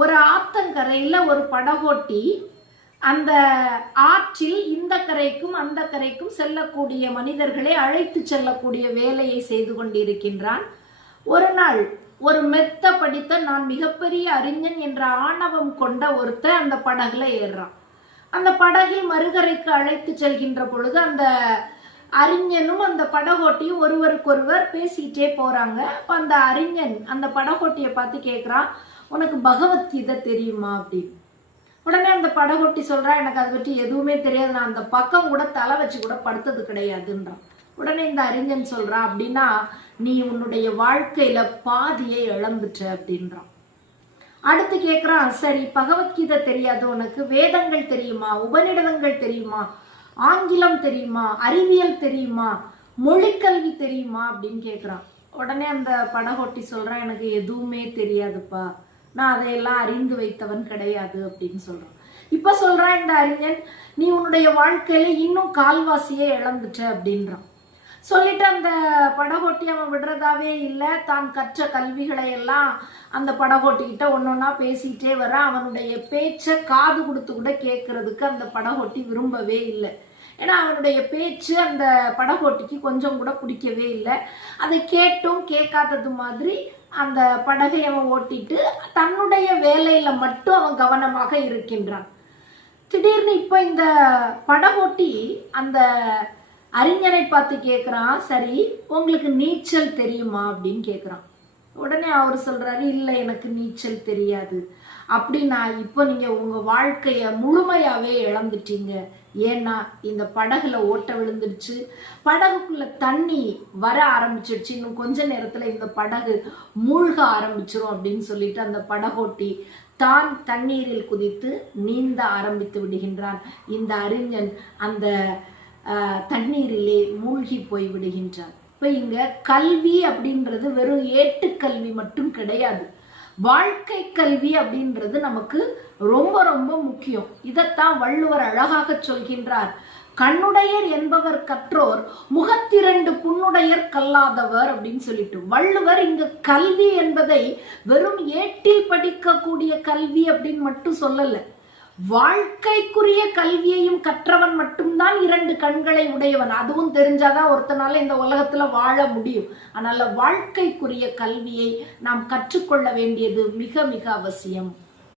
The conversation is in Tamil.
ஒரு ஆத்தங்கரையில் ஒரு படகோட்டி அந்த ஆற்றில் இந்த கரைக்கும் அந்த கரைக்கும் செல்லக்கூடிய மனிதர்களை அழைத்து செல்லக்கூடிய வேலையை செய்து கொண்டிருக்கின்றான். ஒரு நாள் ஒரு மெத்த படித்த நான் மிகப்பெரிய அறிஞன் என்ற ஆணவம் கொண்ட ஒருத்தர் அந்த படகுல ஏறுறான். அந்த படகில் மறுகரைக்கு அழைத்து செல்கின்ற பொழுது அந்த அறிஞனும் அந்த படகோட்டியும் ஒருவருக்கொருவர் பேசிக்கிட்டே போறாங்க. அப்ப அந்த அறிஞன் அந்த படகோட்டியை பார்த்து கேட்குறான், உனக்கு பகவத்கீதை தெரியுமா அப்படின்னு. உடனே அந்த படகோட்டி சொல்றா, எனக்கு அதை பற்றி எதுவுமே தெரியாது, நான் அந்த பக்கம் கூட தலை வச்சு கூட படுத்தது கிடையாதுன்றான். உடனே இந்த அறிஞன் சொல்றான், அப்படின்னா நீ உன்னுடைய வாழ்க்கையில பாதியை இழந்துட்ட அப்படின்றான். அடுத்து கேட்குறான், சரி பகவத்கீதை தெரியாது உனக்கு, வேதங்கள் தெரியுமா, உபநிடதங்கள் தெரியுமா, ஆங்கிலம் தெரியுமா, அறிவியல் தெரியுமா, மொழிக்கல்வி தெரியுமா அப்படின்னு கேட்குறான். உடனே அந்த படகோட்டி சொல்றான், எனக்கு எதுவுமே தெரியாதுப்பா, நான் அதையெல்லாம் அறிந்து வைத்தவன் கிடையாது அப்படின்னு சொல்றான். இப்ப சொல்றான் இந்த அறிஞன், நீ உன்னுடைய வாழ்க்கையில இன்னும் கால்வாசியே இழந்துட்ட அப்படின்றான். சொல்லிட்டு அந்த படகோட்டி அவன் விடுறதாவே இல்லை. தான் கற்ற கல்விகளை எல்லாம் அந்த படகோட்டிக்கிட்ட ஒன்னொன்னா பேசிட்டே வர, அவனுடைய பேச்சை காது கொடுத்து கூட கேட்கறதுக்கு அந்த படகோட்டி விரும்பவே இல்லை. ஏன்னா அவனுடைய பேச்சு அந்த படகோட்டிக்கு கொஞ்சம் கூட பிடிக்கவே இல்லை. அதை கேட்டும் கேட்காதது மாதிரி அந்த படகை அவன் ஓட்டிட்டு தன்னுடைய வேலையில மட்டும் அவன் கவனமாக இருக்கின்றான். திடீர்னு இப்போ இந்த படகோட்டி அந்த அறிஞனை பார்த்து கேட்குறான், சரி உங்களுக்கு நீச்சல் தெரியுமா அப்படின்னு கேட்குறான். உடனே அவர் சொல்றாரு, இல்லை எனக்கு நீச்சல் தெரியாது. அப்படின்னா இப்போ நீங்கள் உங்கள் வாழ்க்கையை முழுமையாகவே இழந்துட்டீங்க. ஏன்னா இந்த படகுல ஓட்ட விழுந்துடுச்சு, படகுக்குள்ள தண்ணி வர ஆரம்பிச்சிடுச்சு, இன்னும் கொஞ்ச நேரத்தில் இந்த படகு மூழ்க ஆரம்பிச்சிரும் அப்படின்னு சொல்லிட்டு அந்த படகோட்டி தான் தண்ணீரில் குதித்து நீந்த ஆரம்பித்து விடுகின்றான். இந்த அறிஞன் அந்த தண்ணீரிலே மூழ்கி போய் விடுகின்றான். இப்போ இங்க கல்வி அப்படின்றது வெறும் ஏட்டுக்கல்வி மட்டும் கிடையாது, வாழ்க்கை கல்வி அப்படின்றது நமக்கு ரொம்ப ரொம்ப முக்கியம். இதைத்தான் வள்ளுவர் அழகாக சொல்கின்றார், கண்ணுடையர் என்பவர் கற்றோர், முகத்திரண்டு புண்ணுடையர் கல்லாதவர் அப்படின்னு சொல்லிட்டு. வள்ளுவர் இங்க கல்வி என்பதை வெறும் ஏட்டில் படிக்கக்கூடிய கல்வி அப்படின்னு மட்டும் சொல்லல, வாழ்க்கைக்குரிய கல்வியையும் கற்றவன் மட்டும்தான் இரண்டு கண்களை உடையவன். அதுவும் தெரிஞ்சாதான் ஒருத்தனால இந்த உலகத்துல வாழ முடியும். அதனால வாழ்க்கைக்குரிய கல்வியை நாம் கற்றுக்கொள்ள வேண்டியது மிக மிக அவசியம்.